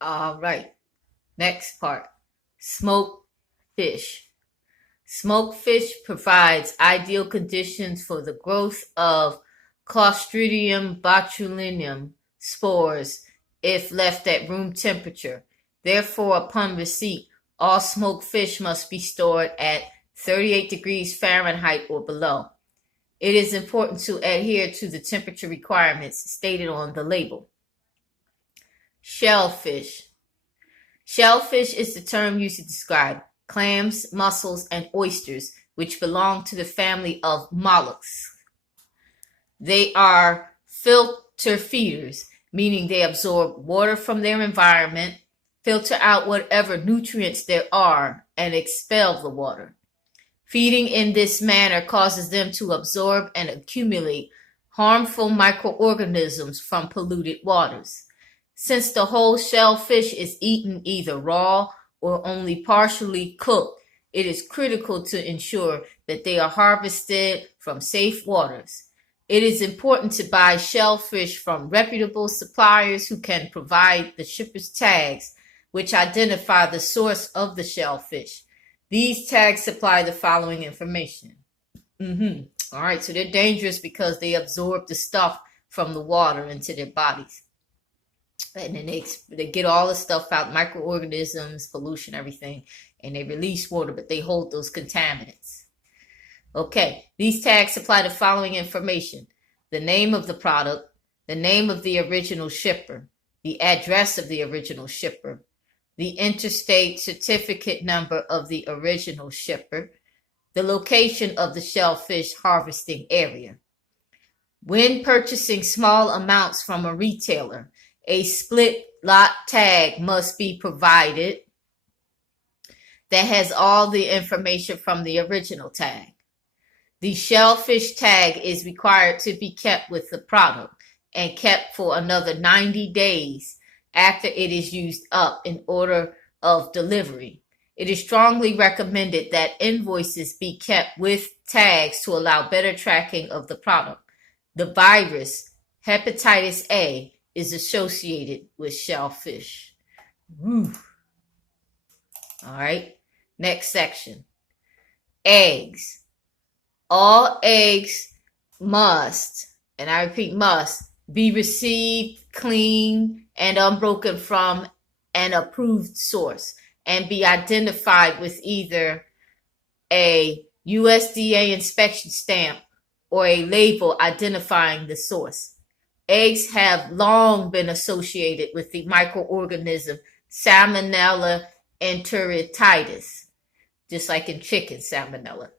All right. Next part. Smoked fish. Smoked fish provides ideal conditions for the growth of Clostridium botulinum spores if left at room temperature. Therefore, upon receipt, all smoked fish must be stored at 38 degrees Fahrenheit or below. It is important to adhere to the temperature requirements stated on the label. Shellfish. Shellfish is the term used to describe clams, mussels, and oysters, which belong to the family of mollusks. They are filter feeders, meaning they absorb water from their environment, filter out whatever nutrients there are, and expel the water. Feeding in this manner causes them to absorb and accumulate harmful microorganisms from polluted waters. Since the whole shellfish is eaten either raw or only partially cooked, it is critical to ensure that they are harvested from safe waters. It is important to buy shellfish from reputable suppliers who can provide the shipper's tags, which identify the source of the shellfish. These tags supply the following information. All right, so they're dangerous because they absorb the stuff from the water into their bodies. And then they get all the stuff out, microorganisms, pollution, everything, and they release water, but they hold those contaminants. Okay, these tags supply the following information: the name of the product, the name of the original shipper, the address of the original shipper, the interstate certificate number of the original shipper, the location of the shellfish harvesting area. When purchasing small amounts from a retailer, a split lot tag must be provided that has all the information from the original tag. The shellfish tag is required to be kept with the product and kept for another 90 days after it is used up in order of delivery. It is strongly recommended that invoices be kept with tags to allow better tracking of the product. The virus, hepatitis A, is associated with shellfish. Woo. All right, next section. Eggs. All eggs must, and I repeat must, be received clean and unbroken from an approved source and be identified with either a USDA inspection stamp or a label identifying the source. Eggs have long been associated with the microorganism Salmonella enteritidis, just like in chicken salmonella.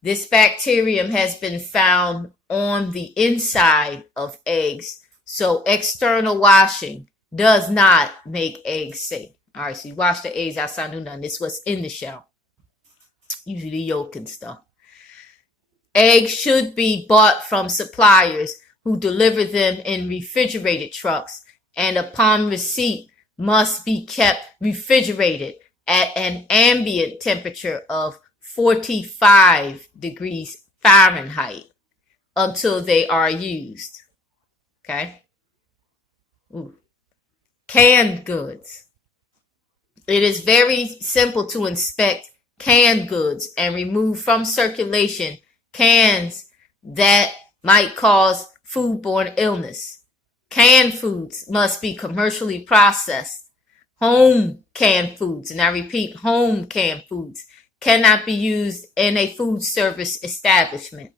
This bacterium has been found on the inside of eggs, so external washing does not make eggs safe. All right, so you wash the eggs outside, do nothing. This is what's in the shell, usually the yolk and stuff. Eggs should be bought from suppliers who deliver them in refrigerated trucks, and upon receipt must be kept refrigerated at an ambient temperature of 45 degrees Fahrenheit until they are used. Okay? Ooh. Canned goods. It is very simple to inspect canned goods and remove from circulation cans that might cause foodborne illness. Canned foods must be commercially processed. Home canned foods, and I repeat, home canned foods, cannot be used in a food service establishment.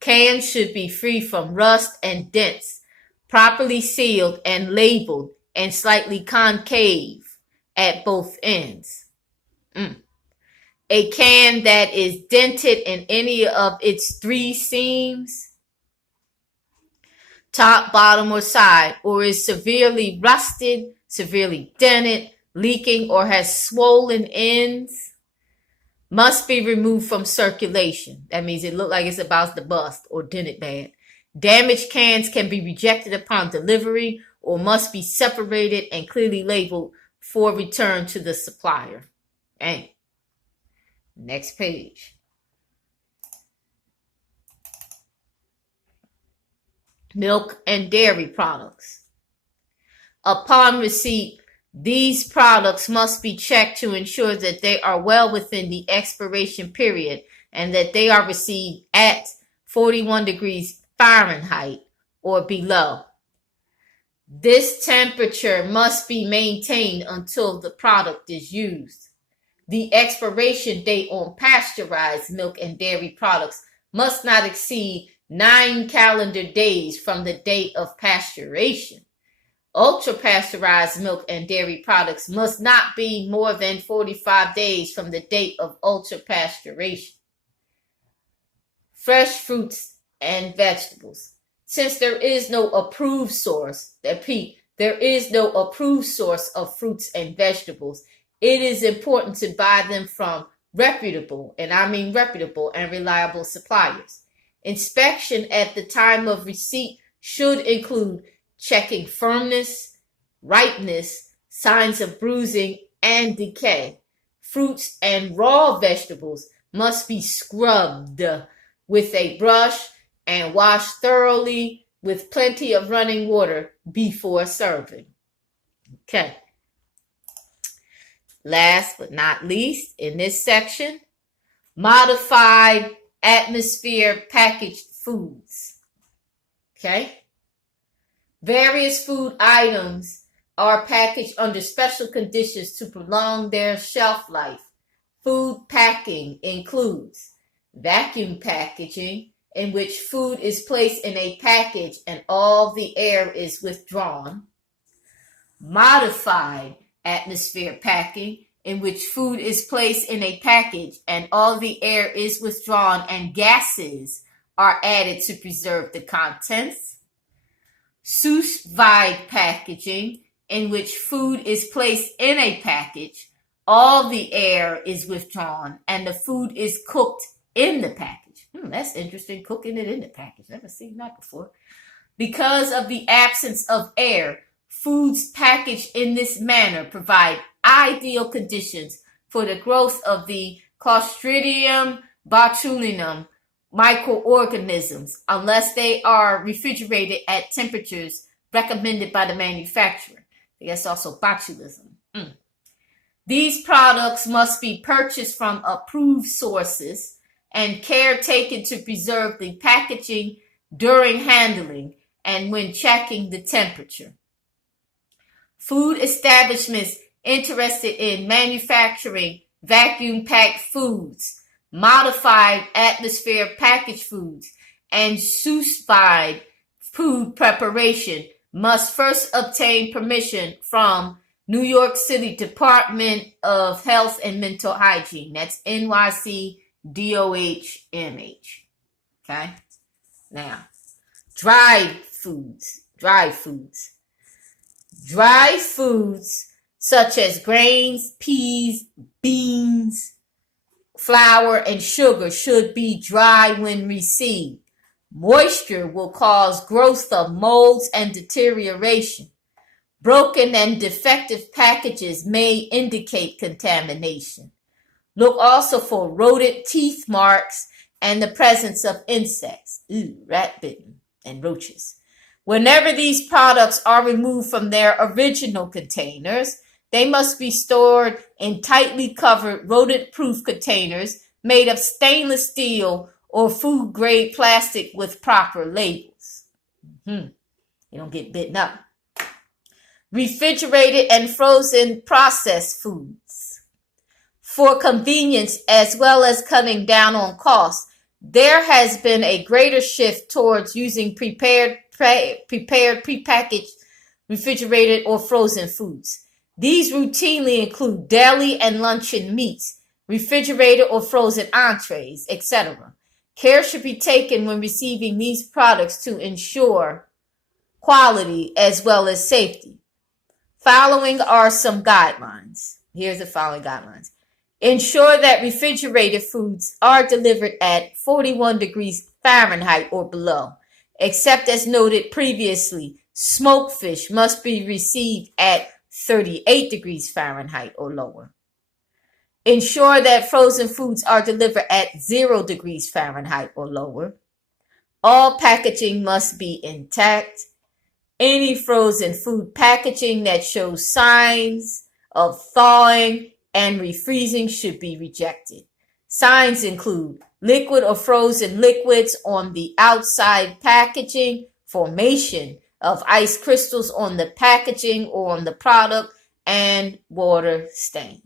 Cans should be free from rust and dents, properly sealed and labeled, and slightly concave at both ends. A can that is dented in any of its three seams, top, bottom, or side, or is severely rusted, severely dented, leaking, or has swollen ends, must be removed from circulation. That means it looks like it's about to bust or dented bad. Damaged cans can be rejected upon delivery or must be separated and clearly labeled for return to the supplier. Okay. Next page. Milk and dairy products. Upon receipt, These products must be checked to ensure that they are well within the expiration period and that they are received at 41 degrees Fahrenheit or below. This temperature must be maintained until the product is used. The expiration date on pasteurized milk and dairy products must not exceed 9 calendar days from the date of pasteurization. Ultra-pasteurized milk and dairy products must not be more than 45 days from the date of ultra-pasteurization. Fresh fruits and vegetables. Since there is no approved source, there is no approved source of fruits and vegetables, it is important to buy them from reputable, and I mean reputable and reliable suppliers. Inspection at the time of receipt should include checking firmness, ripeness, signs of bruising, and decay. Fruits and raw vegetables must be scrubbed with a brush and washed thoroughly with plenty of running water before serving. Okay. Last but not least, in this section, modified atmosphere packaged foods. Okay. Various food items are packaged under special conditions to prolong their shelf life. Food packing includes vacuum packaging, in which food is placed in a package and all the air is withdrawn. Modified atmosphere packing, in which food is placed in a package and all the air is withdrawn and gases are added to preserve the contents. Sous vide packaging, in which food is placed in a package, all the air is withdrawn, and the food is cooked in the package. That's interesting, cooking it in the package. Never seen that before. Because of the absence of air, foods packaged in this manner provide ideal conditions for the growth of the Clostridium botulinum microorganisms, unless they are refrigerated at temperatures recommended by the manufacturer. I guess also botulism. These products must be purchased from approved sources and care taken to preserve the packaging during handling and when checking the temperature. Food establishments interested in manufacturing vacuum-packed foods, modified atmosphere packaged foods, and sous vide food preparation must first obtain permission from New York City Department of Health and Mental Hygiene. That's NYC DOHMH. Okay? Now, dried foods. Dry foods such as grains, peas, beans, flour, and sugar should be dry when received. Moisture will cause growth of molds and deterioration. Broken and defective packages may indicate contamination. Look also for rodent teeth marks and the presence of insects, rat bitten, and roaches. Whenever these products are removed from their original containers, they must be stored in tightly covered rodent-proof containers made of stainless steel or food-grade plastic with proper labels. You don't get bitten up. Refrigerated and frozen processed foods. For convenience as well as cutting down on costs, there has been a greater shift towards using prepared, prepackaged, refrigerated, or frozen foods. These routinely include deli and luncheon meats, refrigerated or frozen entrees, etc. Care should be taken when receiving these products to ensure quality as well as safety. Following are some guidelines. Here's the following guidelines. Ensure that refrigerated foods are delivered at 41 degrees Fahrenheit or below. Except as noted previously, smoked fish must be received at 38 degrees Fahrenheit or lower. Ensure that frozen foods are delivered at 0 degrees Fahrenheit or lower. All packaging must be intact. Any frozen food packaging that shows signs of thawing and refreezing should be rejected. Signs include liquid or frozen liquids on the outside packaging, formation of ice crystals on the packaging or on the product, and water stains.